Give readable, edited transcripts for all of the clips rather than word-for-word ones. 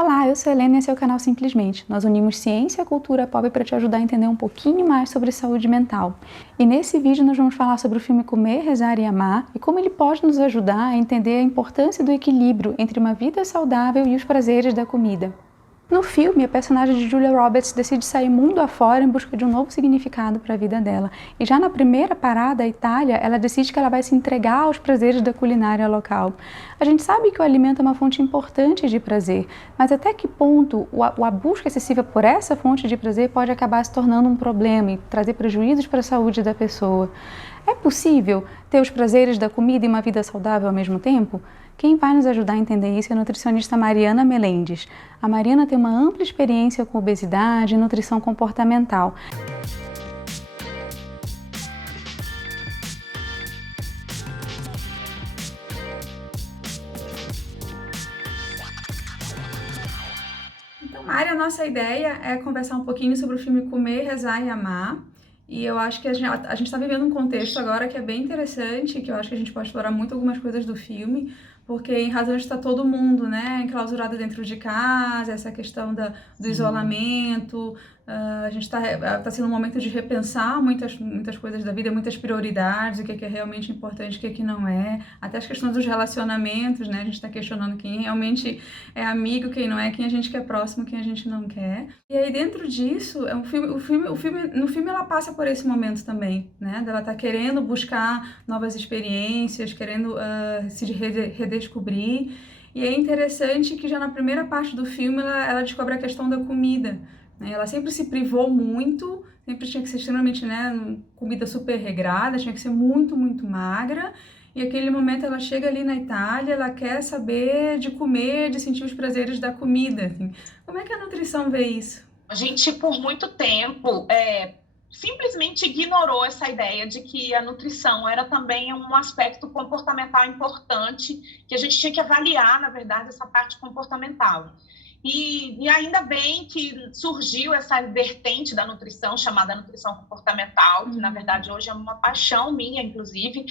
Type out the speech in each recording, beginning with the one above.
Olá, eu sou a Helena e esse é o canal Simplesmente. Nós unimos ciência e cultura pop para te ajudar a entender um pouquinho mais sobre saúde mental. E nesse vídeo nós vamos falar sobre o filme Comer, Rezar e Amar e como ele pode nos ajudar a entender a importância do equilíbrio entre uma vida saudável e os prazeres da comida. No filme, a personagem de Julia Roberts decide sair mundo afora em busca de um novo significado para a vida dela. E já na primeira parada, a Itália, ela decide que ela vai se entregar aos prazeres da culinária local. A gente sabe que o alimento é uma fonte importante de prazer, mas até que ponto a busca excessiva por essa fonte de prazer pode acabar se tornando um problema e trazer prejuízos para a saúde da pessoa? É possível ter os prazeres da comida e uma vida saudável ao mesmo tempo? Quem vai nos ajudar a entender isso é a nutricionista Mariana Melendes. A Mariana tem uma ampla experiência com obesidade e nutrição comportamental. Então, Mari, a nossa ideia é conversar um pouquinho sobre o filme Comer, Rezar e Amar. E eu acho que a gente está vivendo um contexto agora que é bem interessante, que eu acho que a gente pode explorar muito algumas coisas do filme, porque em razão de estar todo mundo, né, enclausurado dentro de casa, essa questão do isolamento, a gente tá sendo um momento de repensar muitas coisas da vida, muitas prioridades, o que é realmente importante, o que não é, até as questões dos relacionamentos, né, a gente está questionando quem realmente é amigo, quem não é, quem a gente quer próximo, quem a gente não quer. E aí dentro disso, no filme ela passa por esse momento também, né, dela tá querendo buscar novas experiências, querendo se redescobrir. E é interessante que já na primeira parte do filme ela descobre a questão da comida, né? Ela sempre se privou muito, sempre tinha que ser extremamente, né, comida super regrada, tinha que ser muito, muito magra. E aquele momento ela chega ali na Itália, ela quer saber de comer, de sentir os prazeres da comida. Assim. Como é que a nutrição vê isso? A gente, por muito tempo, simplesmente ignorou essa ideia de que a nutrição era também um aspecto comportamental importante, que a gente tinha que avaliar, na verdade, essa parte comportamental. E ainda bem que surgiu essa vertente da nutrição, chamada nutrição comportamental, que na verdade hoje é uma paixão minha, inclusive,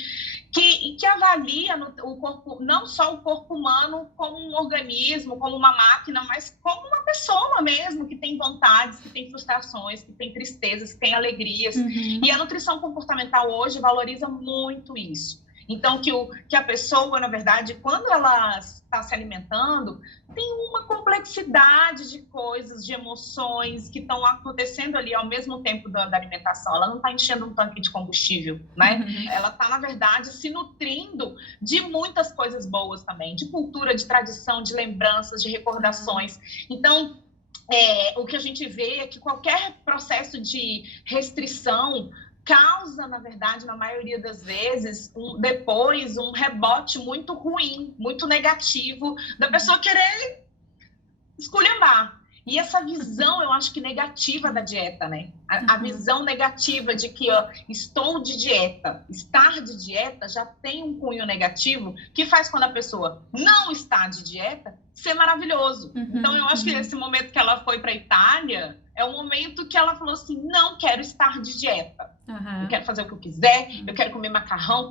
que avalia o corpo, não só o corpo humano como um organismo, como uma máquina, mas como uma pessoa mesmo, que tem vontades, que tem frustrações, que tem tristezas, que tem alegrias. E a nutrição comportamental hoje valoriza muito isso. Então, que a pessoa, na verdade, quando ela está se alimentando, tem uma complexidade de coisas, de emoções que estão acontecendo ali ao mesmo tempo da alimentação. Ela não está enchendo um tanque de combustível, né? Ela está, na verdade, se nutrindo de muitas coisas boas também, de cultura, de tradição, de lembranças, de recordações. Então, o que a gente vê é que qualquer processo de restrição causa, na verdade, na maioria das vezes, depois um rebote muito ruim, muito negativo, da pessoa querer esculhambar. E essa visão, eu acho que negativa da dieta, né? A visão negativa de que estou de dieta, estar de dieta já tem um cunho negativo que faz quando a pessoa não está de dieta ser maravilhoso. Então, eu acho que esse momento que ela foi para a Itália é um momento que ela falou assim, não quero estar de dieta. Eu quero fazer o que eu quiser, eu quero comer macarrão,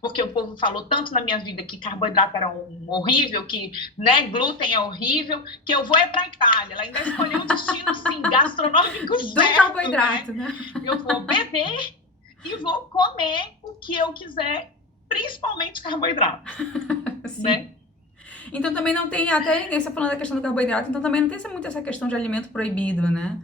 porque o povo falou tanto na minha vida que carboidrato era horrível, que, né, glúten é horrível, que eu vou para a Itália. Ela ainda escolheu um destino assim, gastronômico certo, carboidrato, né? Eu vou beber e vou comer o que eu quiser, principalmente carboidrato. Sim. Né? Então também não tem, até você falando da questão do carboidrato, então também não tem muito essa questão de alimento proibido, né?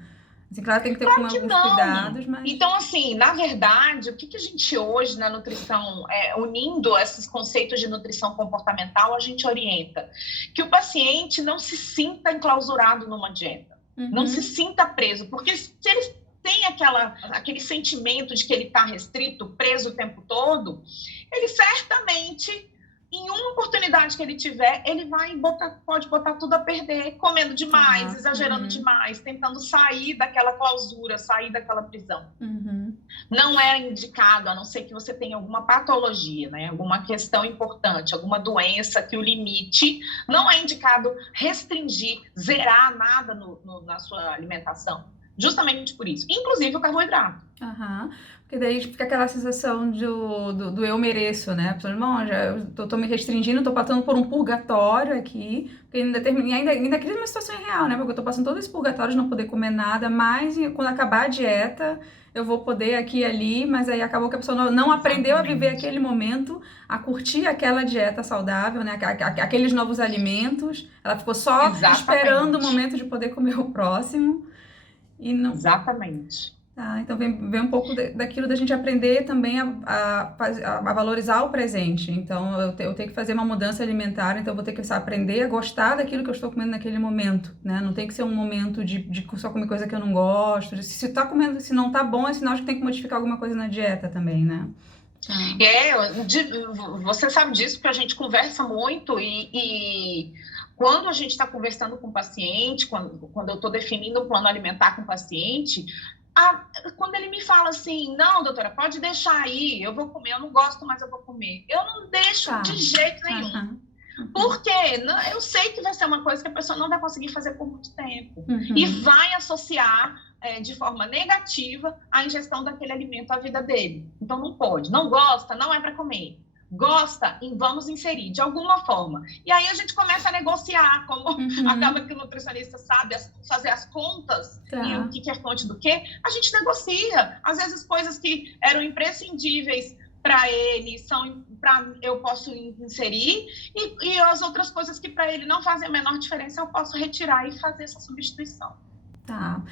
Assim, claro, tem que ter alguns cuidados, mas... Então, assim, na verdade, o que a gente hoje na nutrição, unindo esses conceitos de nutrição comportamental, a gente orienta que o paciente não se sinta enclausurado numa dieta, não se sinta preso, porque se ele tem aquele sentimento de que ele está restrito, preso o tempo todo, ele certamente... Em uma oportunidade que ele tiver, ele pode botar tudo a perder, comendo demais, exagerando demais, tentando sair daquela clausura, sair daquela prisão. Não é indicado, a não ser que você tenha alguma patologia, né? Alguma questão importante, alguma doença que o limite, não é indicado restringir, zerar nada na sua alimentação. Justamente por isso. Inclusive o carboidrato. Porque daí fica aquela sensação do eu mereço, né? Bom, já eu tô me restringindo, tô passando por um purgatório aqui, Porque ainda cria uma situação irreal, né? Porque eu tô passando todo esse purgatório de não poder comer nada, mas quando acabar a dieta, eu vou poder aqui e ali, mas aí acabou que a pessoa não aprendeu a viver aquele momento, a curtir aquela dieta saudável, né? Aqueles novos alimentos. Ela ficou só esperando o momento de poder comer o próximo. E não... Exatamente. Tá, então vem um pouco daquilo da gente aprender também a valorizar o presente. Então, eu tenho que fazer uma mudança alimentar, então eu vou ter que aprender a gostar daquilo que eu estou comendo naquele momento, né? Não tem que ser um momento de só comer coisa que eu não gosto. Se tá comendo, se não tá bom, é sinal de que tem que modificar alguma coisa na dieta também, né? Você sabe disso, porque a gente conversa muito e quando a gente está conversando com o paciente, quando eu estou definindo um plano alimentar com o paciente, quando ele me fala assim, não, doutora, pode deixar aí, eu vou comer, eu não gosto, mas eu vou comer. Eu não deixo de jeito nenhum. Porque eu sei que vai ser uma coisa que a pessoa não vai conseguir fazer por muito tempo. E vai associar de forma negativa a ingestão daquele alimento à vida dele. Então não pode. Não gosta, não é para comer. Gosta, vamos inserir de alguma forma. E aí a gente começa a negociar, como acaba que o nutricionista sabe fazer as contas e o que é fonte do quê. A gente negocia. Às vezes coisas que eram imprescindíveis para ele eu posso inserir e as outras coisas que para ele não fazem a menor diferença eu posso retirar e fazer essa substituição. Tá.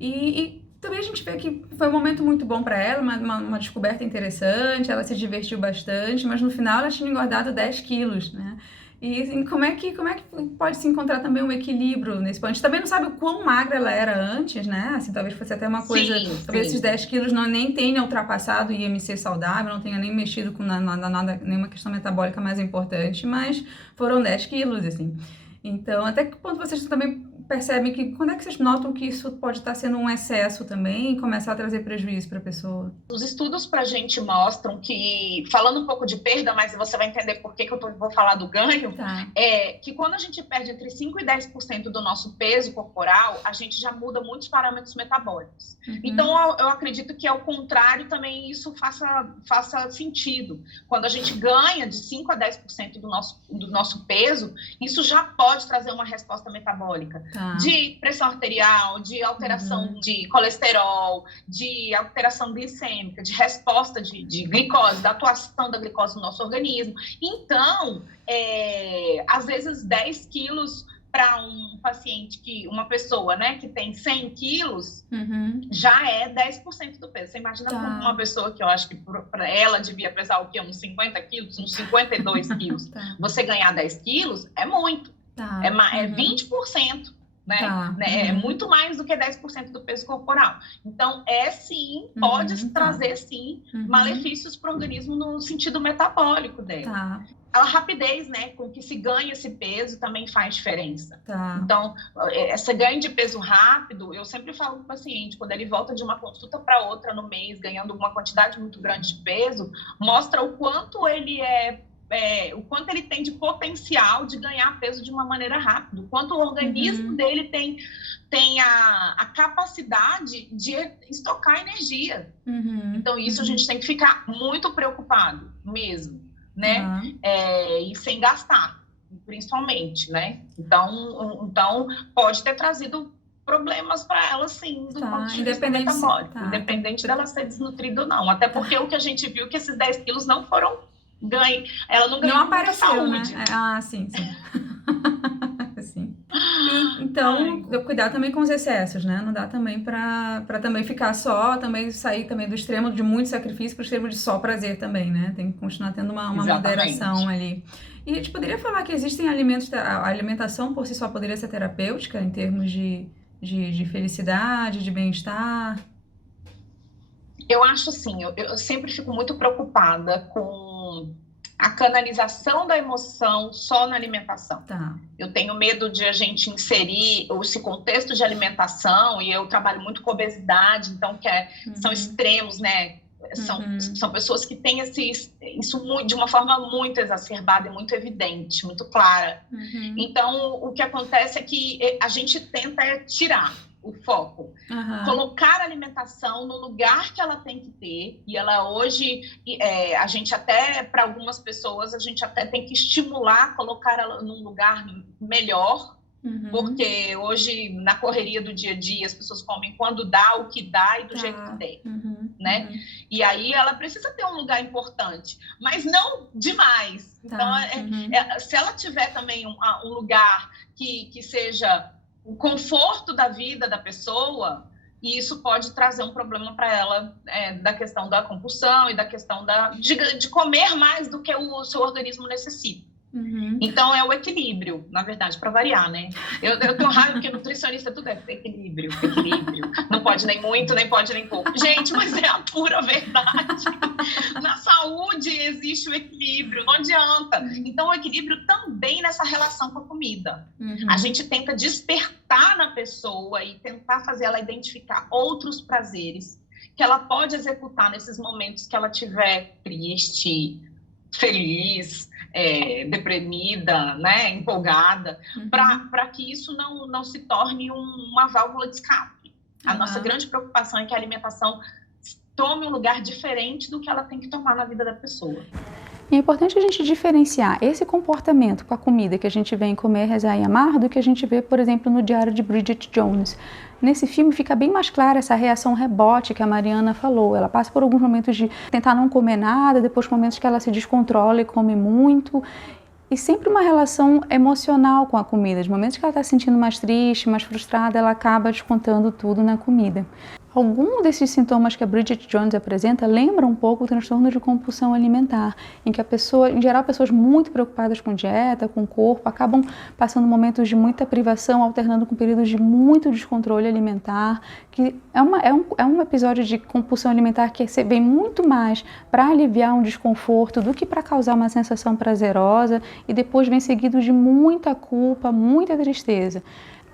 E também a gente vê que foi um momento muito bom para ela, uma descoberta interessante, ela se divertiu bastante, mas no final ela tinha engordado 10 quilos, né? E assim, como é que pode se encontrar também um equilíbrio nesse ponto? A gente também não sabe o quão magra ela era antes, né? Assim, talvez fosse até uma coisa... Talvez esses 10 quilos nem tenha ultrapassado o IMC saudável, não tenha nem mexido com nenhuma questão metabólica mais importante, mas foram 10 quilos, assim. Então, até que ponto vocês também percebem que... Quando é que vocês notam que isso pode estar sendo um excesso também e começar a trazer prejuízo para a pessoa? Os estudos para a gente mostram que, falando um pouco de perda, mas você vai entender por que eu vou falar do ganho, que quando a gente perde entre 5% e 10% do nosso peso corporal, a gente já muda muitos parâmetros metabólicos. Então, eu acredito que, ao contrário, também isso faça sentido. Quando a gente ganha de 5% a 10% do nosso peso, isso já pode trazer uma resposta metabólica. De pressão arterial, de alteração de colesterol, de alteração glicêmica, de resposta de glicose, da atuação da glicose no nosso organismo. Então, às vezes 10 quilos para um paciente, uma pessoa, né, que tem 100 quilos, já é 10% do peso. Você imagina como uma pessoa que eu acho que para ela devia pesar o quê? Uns 50 quilos, uns 52 quilos. Você ganhar 10 quilos é muito. É 20%, né? É muito mais do que 10% do peso corporal. Então, sim, pode trazer, sim, malefícios para o organismo no sentido metabólico dele. A rapidez, né, com que se ganha esse peso também faz diferença. Então, esse ganho de peso rápido, eu sempre falo para o paciente, quando ele volta de uma consulta para outra no mês, ganhando uma quantidade muito grande de peso, mostra o quanto ele o quanto ele tem de potencial de ganhar peso de uma maneira rápida, o quanto o organismo dele tem a capacidade de estocar energia. Então, isso a gente tem que ficar muito preocupado mesmo, né? E sem gastar, principalmente, né? Então pode ter trazido problemas para ela, sim, do ponto de vista metabólico, independente dela ser desnutrida ou não. Até porque o que a gente viu que esses 10 quilos não foram ganho, ela não ganhou muita saúde. Né? Sim. Então, cuidar também com os excessos, né? Não dá também para também ficar só, também sair também do extremo de muito sacrifício para o extremo de só prazer também, né? Tem que continuar tendo uma moderação ali. E a gente poderia falar que existem alimentos, a alimentação por si só poderia ser terapêutica em termos de felicidade, de bem-estar? Eu acho assim, eu sempre fico muito preocupada com a canalização da emoção só na alimentação. Eu tenho medo de a gente inserir esse contexto de alimentação, e eu trabalho muito com obesidade, então são extremos, né? São pessoas que têm isso de uma forma muito exacerbada e muito evidente, muito clara. Então, o que acontece é que a gente tenta tirar o foco. Aham. Colocar a alimentação no lugar que ela tem que ter, e ela hoje, a gente até, para algumas pessoas, a gente até tem que estimular, colocar ela num lugar melhor, porque hoje, na correria do dia a dia, as pessoas comem quando dá, o que dá e do jeito que der, né? E aí ela precisa ter um lugar importante, mas não demais. Então, se ela tiver também um lugar que seja o conforto da vida da pessoa, e isso pode trazer um problema para ela, da questão da compulsão e da questão de comer mais do que o seu organismo necessita. Então, é o equilíbrio, na verdade, para variar, né? Eu tenho raiva porque nutricionista tudo é equilíbrio. Não pode nem muito, nem pode nem pouco. Gente, mas é a pura verdade. Na saúde existe o equilíbrio, não adianta. Então, o equilíbrio também nessa relação com a comida. A gente tenta despertar na pessoa e tentar fazer ela identificar outros prazeres que ela pode executar nesses momentos que ela estiver triste, feliz, deprimida, né, empolgada, para que isso não se torne uma válvula de escape. A nossa grande preocupação é que a alimentação tome um lugar diferente do que ela tem que tomar na vida da pessoa. É importante a gente diferenciar esse comportamento com a comida que a gente vê em Comer, Rezar e Amar do que a gente vê, por exemplo, no Diário de Bridget Jones. Nesse filme fica bem mais clara essa reação rebote que a Mariana falou. Ela passa por alguns momentos de tentar não comer nada, depois momentos que ela se descontrola e come muito. E sempre uma relação emocional com a comida. De momentos que ela está se sentindo mais triste, mais frustrada, ela acaba descontando tudo na comida. Algum desses sintomas que a Bridget Jones apresenta lembra um pouco o transtorno de compulsão alimentar, em que a pessoa, em geral, pessoas muito preocupadas com dieta, com o corpo, acabam passando momentos de muita privação, alternando com períodos de muito descontrole alimentar, que é um episódio de compulsão alimentar que vem muito mais para aliviar um desconforto do que para causar uma sensação prazerosa, e depois vem seguido de muita culpa, muita tristeza.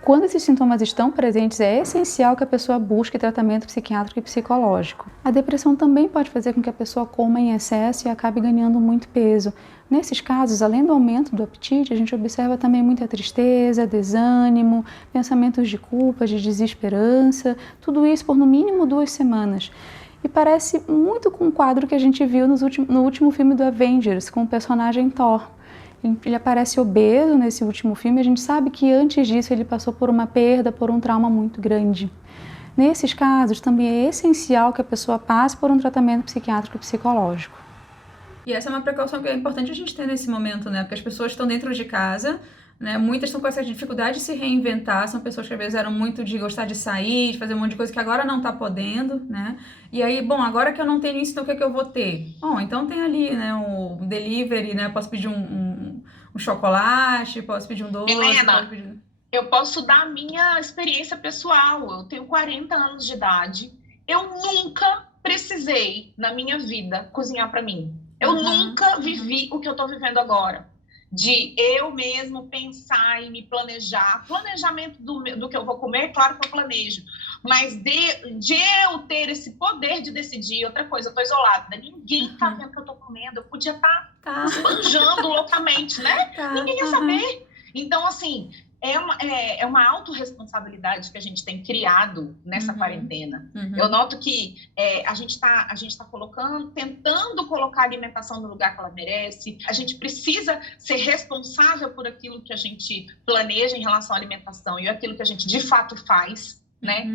Quando esses sintomas estão presentes, é essencial que a pessoa busque tratamento psiquiátrico e psicológico. A depressão também pode fazer com que a pessoa coma em excesso e acabe ganhando muito peso. Nesses casos, além do aumento do apetite, a gente observa também muita tristeza, desânimo, pensamentos de culpa, de desesperança, tudo isso por no mínimo 2 semanas. E parece muito com o quadro que a gente viu no último filme do Avengers, com o personagem Thor. Ele aparece obeso nesse último filme, a gente sabe que antes disso ele passou por uma perda, por um trauma muito grande. Nesses casos, também é essencial que a pessoa passe por um tratamento psiquiátrico e psicológico. E essa é uma precaução que é importante a gente ter nesse momento, né? Porque as pessoas estão dentro de casa, né? Muitas estão com essa dificuldade de se reinventar, são pessoas que às vezes eram muito de gostar de sair, de fazer um monte de coisa que agora não está podendo, né? E aí, bom, agora que eu não tenho isso, então o que é que eu vou ter? Bom, então tem ali, né, o delivery, né? Posso pedir um chocolate, posso pedir um doce, Helena, eu posso dar a minha experiência pessoal. Eu tenho 40 anos de idade. Eu nunca precisei, na minha vida, cozinhar para mim. Eu nunca vivi o que eu estou vivendo agora. De eu mesmo pensar e me planejar. Planejamento do que eu vou comer, claro que eu planejo. Mas de eu ter esse poder de decidir, outra coisa, eu estou isolada. Ninguém está vendo o que eu estou comendo. Eu podia estar esbanjando loucamente, né? Ninguém ia saber. Então, assim, é uma autorresponsabilidade que a gente tem criado nessa quarentena. Eu noto que a gente tá tentando colocar a alimentação no lugar que ela merece. A gente precisa ser responsável por aquilo que a gente planeja em relação à alimentação e aquilo que a gente de fato faz, né?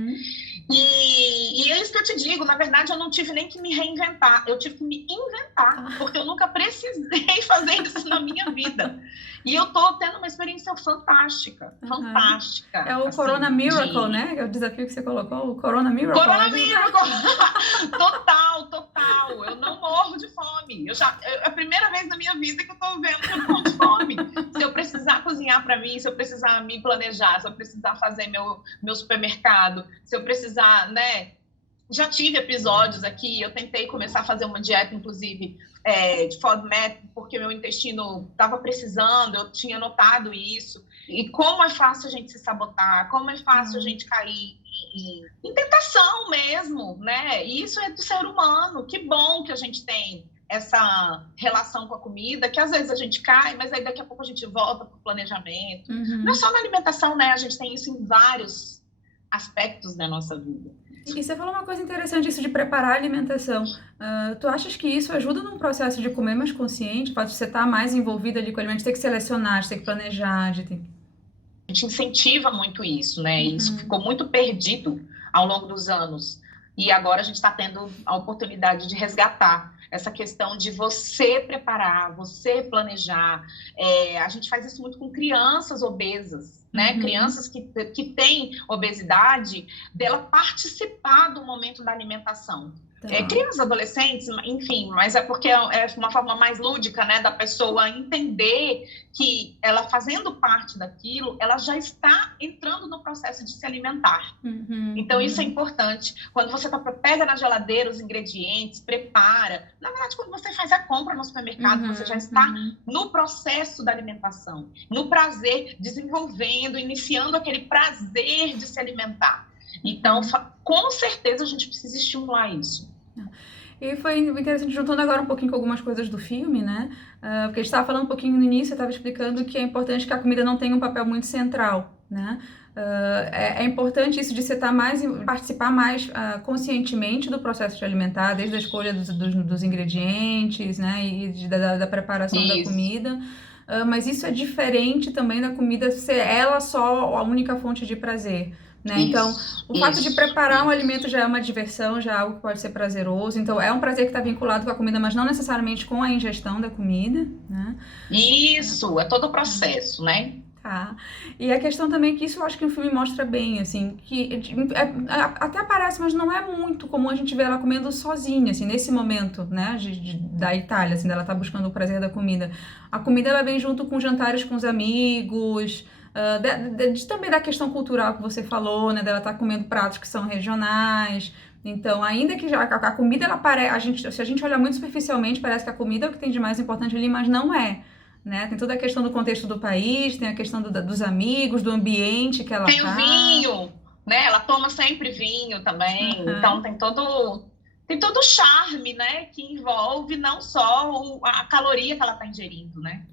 E é isso que eu te digo, na verdade eu não tive nem que me reinventar, eu tive que me inventar, porque eu nunca precisei fazer isso na minha vida. E eu tô tendo uma experiência fantástica, fantástica. É o assim, Corona Miracle, né? É o desafio que você colocou, o Corona Miracle. Corona Miracle! Total. Eu não morro de fome. É a primeira vez na minha vida que eu tô vendo que eu morro de fome. Se eu precisar cozinhar para mim, se eu precisar me planejar, se eu precisar fazer meu supermercado, se eu precisar, né? Já tive episódios aqui, eu tentei começar a fazer uma dieta, inclusive, de FODMAP, porque meu intestino estava precisando, eu tinha notado isso. E como é fácil a gente se sabotar, como é fácil a gente cair em tentação mesmo, né? E isso é do ser humano. Que bom que a gente tem essa relação com a comida, que às vezes a gente cai, mas aí daqui a pouco a gente volta para o planejamento. Não é só na alimentação, né? A gente tem isso em vários aspectos da nossa vida. E você falou uma coisa interessante, isso de preparar a alimentação. Tu achas que isso ajuda num processo de comer mais consciente? Pode você estar mais envolvido ali com o alimento, de ter que selecionar, de ter que planejar, de ter... A gente incentiva muito isso, né? E isso ficou muito perdido ao longo dos anos. E agora a gente está tendo a oportunidade de resgatar essa questão de você preparar, você planejar. A gente faz isso muito com crianças obesas, né? Crianças que têm obesidade, dela participar do momento da alimentação. Crianças, adolescentes, enfim, mas é porque é uma forma mais lúdica, né, da pessoa entender que ela fazendo parte daquilo, ela já está entrando no processo de se alimentar. Então, isso é importante. Quando você pega na geladeira os ingredientes, prepara. Na verdade, quando você faz a compra no supermercado, você já está no processo da alimentação, no prazer, desenvolvendo, iniciando aquele prazer de se alimentar. Então, com certeza, a gente precisa estimular isso. E foi interessante, juntando agora um pouquinho com algumas coisas do filme, né? Porque a gente estava falando um pouquinho no início, eu estava explicando que é importante que a comida não tenha um papel muito central, né? É importante isso de você participar mais conscientemente do processo de alimentar, desde a escolha dos ingredientes, né? E da preparação da comida. Mas isso é diferente também da comida ser ela só a única fonte de prazer. Né? Então, o fato de preparar um alimento já é uma diversão, já é algo que pode ser prazeroso. Então, é um prazer que está vinculado com a comida, mas não necessariamente com a ingestão da comida, né? Isso, é todo o processo, né? Tá. E a questão também que isso eu acho que o filme mostra bem, assim, que até aparece, mas não é muito comum a gente ver ela comendo sozinha, assim, nesse momento, né, da Itália, assim, dela tá buscando o prazer da comida. A comida, ela vem junto com jantares com os amigos, também da questão cultural que você falou, né, dela tá comendo pratos que são regionais. Então, ainda que a comida, ela parece, se a gente olha muito superficialmente, parece que a comida é o que tem de mais importante ali, mas não é. Né? Tem toda a questão do contexto do país, tem a questão dos amigos, do ambiente que ela tem o vinho, né? Ela toma sempre vinho também. Então, tem todo o charme, né? Que envolve não só a caloria que ela está ingerindo, né?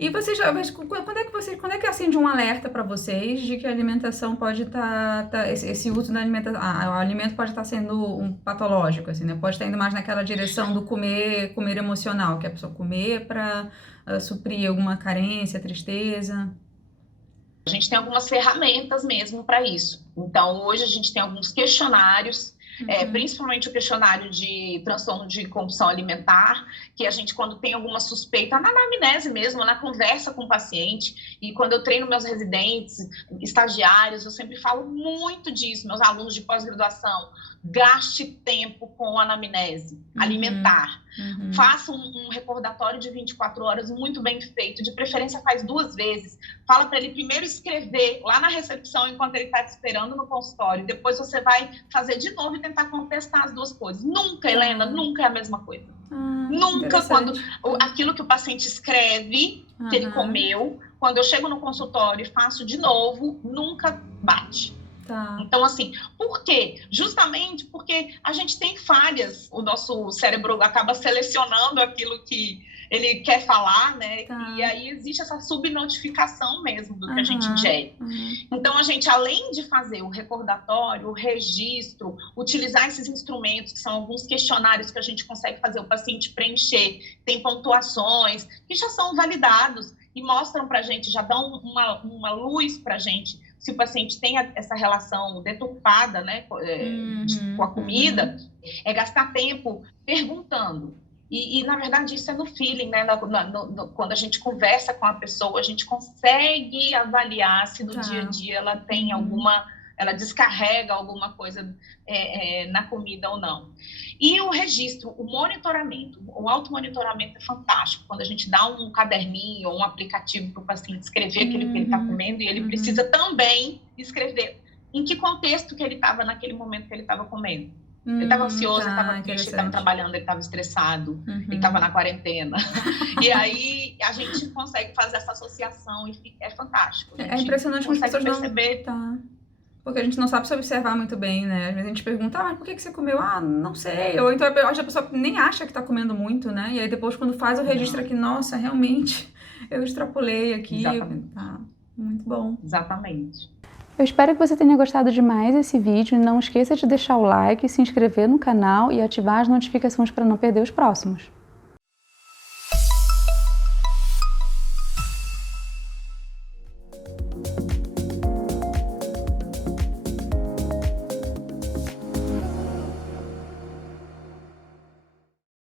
E vocês, quando é que acende um alerta para vocês de que a alimentação pode esse uso da alimentação, o alimento pode estar sendo um patológico, assim, né? Pode estar indo mais naquela direção do comer emocional, que é a pessoa comer para suprir alguma carência, tristeza? A gente tem algumas ferramentas mesmo para isso. Então, hoje a gente tem alguns questionários, principalmente o questionário de transtorno de compulsão alimentar, que a gente, quando tem alguma suspeita, na anamnese mesmo, na conversa com o paciente, e quando eu treino meus residentes, estagiários, eu sempre falo muito disso, meus alunos de pós-graduação, gaste tempo com a anamnese alimentar. Faça um recordatório de 24 horas muito bem feito, de preferência faz 2 vezes. Fala para ele primeiro escrever lá na recepção enquanto ele está te esperando no consultório, depois você vai fazer de novo e tentar contestar as 2 coisas. Nunca, Helena, nunca é a mesma coisa. Nunca, quando aquilo que o paciente escreve que ele comeu, quando eu chego no consultório e faço de novo, nunca bate. Então, assim, por quê? Justamente porque a gente tem falhas, o nosso cérebro acaba selecionando aquilo que ele quer falar, né? E aí existe essa subnotificação mesmo do que a gente ingere. Então, a gente, além de fazer o recordatório, o registro, utilizar esses instrumentos, que são alguns questionários que a gente consegue fazer o paciente preencher, tem pontuações, que já são validados e mostram pra gente, já dão uma luz pra gente, se o paciente tem essa relação deturpada, né, com a comida, é gastar tempo perguntando. E, na verdade, isso é no feeling, né? Quando a gente conversa com a pessoa, a gente consegue avaliar se no dia a dia ela tem ela descarrega alguma coisa na comida ou não. E o registro, o monitoramento, o automonitoramento é fantástico. Quando a gente dá um caderninho ou um aplicativo para o paciente escrever aquilo que ele está comendo, e ele precisa também escrever em que contexto que ele estava naquele momento que ele estava comendo. Ele estava ansioso, ele estava triste, ele estava trabalhando, ele estava estressado, ele estava na quarentena. E aí a gente consegue fazer essa associação e é fantástico. É impressionante como as pessoas perceber. Porque a gente não sabe se observar muito bem, né? Às vezes a gente pergunta, mas por que você comeu? Não sei. Ou então a pessoa nem acha que tá comendo muito, né? E aí depois quando faz o registro aqui, nossa, realmente, eu extrapolei aqui. Exatamente. Muito bom. Exatamente. Eu espero que você tenha gostado demais desse vídeo e não esqueça de deixar o like, se inscrever no canal e ativar as notificações para não perder os próximos.